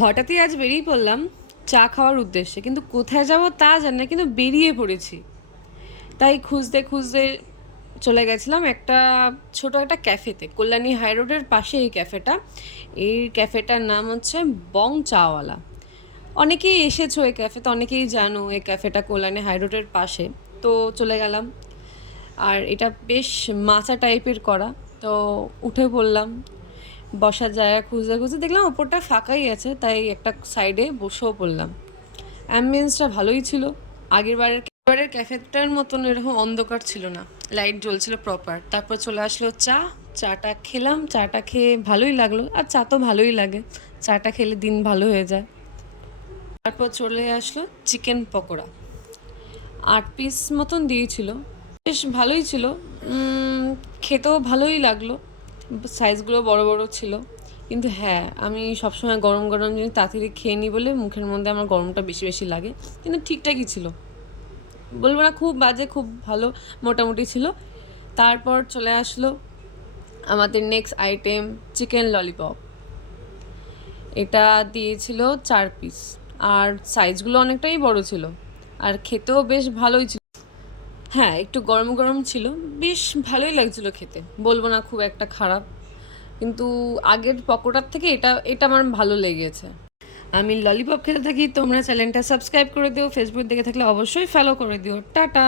হঠাৎই আজ বেরিয়ে পড়লাম চা খাওয়ার উদ্দেশ্যে, কিন্তু কোথায় যাব তা জানি না, কিন্তু বেরিয়ে পড়েছি। তাই খুঁজতে খুঁজতে চলে গেছিলাম একটা ছোট একটা ক্যাফেতে, কল্যাণী হাই রোডের পাশে এই ক্যাফেটা। এই ক্যাফেটার নাম হচ্ছে বং চাওয়ালা। অনেকেই এসেছো এই ক্যাফেতে, অনেকেই জানো এই ক্যাফেটা কল্যাণী হাই রোডের পাশে। তো চলে গেলাম, আর এটা বেশ মাচা টাইপের করা। তো উঠে পড়লাম, বসার জায়গা খুঁজতে খুঁজতে দেখলাম ওপরটা ফাঁকাই আছে, তাই একটা সাইডে বসেও পড়লাম। অ্যাম্বিয়েন্সটা ভালোই ছিল। আগের বারের ক্যাফেটার মতন এরকম অন্ধকার ছিল না, লাইট জ্বলছিল প্রপার। তারপর চলে আসলো চাটা খেলাম। চাটা খেয়ে ভালোই লাগলো, আর চা তো ভালোই লাগে, চাটা খেলে দিন ভালো হয়ে যায়। তারপর চলে আসলো চিকেন পকোড়া, 8 পিস মতন দিয়েছিল, বেশ ভালোই ছিল। খেতেও ভালোই লাগলো, সাইজগুলো বড় বড় ছিল। কিন্তু হ্যাঁ, আমি সবসময় গরম গরম জিনিস তাড়াতাড়ি খেয়ে নিই বলে মুখের মধ্যে আমার গরমটা বেশি বেশি লাগে। কিন্তু ঠিকঠাকই ছিল, বলবো না খুব বাজে খুব ভালো, মোটামুটি ছিল। তারপর চলে আসলো আমাদের নেক্সট আইটেম, চিকেন ললিপপ। এটা দিয়েছিল 4 পিস, আর সাইজগুলো অনেকটাই বড় ছিল, আর খেতেও বেশ ভালোই ছিল। হ্যাঁ, একটু গরম গরম ছিল, বেশ ভালোই লাগছিল খেতে, বলবো না খুব একটা খারাপ। কিন্তু আগের পকোড়ার থেকে এটা এটা আমার ভালো লেগেছে। আমি ললিপপ খেতে থাকি, তোমরা চ্যানেলটা সাবস্ক্রাইব করে দিও, ফেসবুক দেখে থাকলে অবশ্যই ফলো করে দিও। টাটা।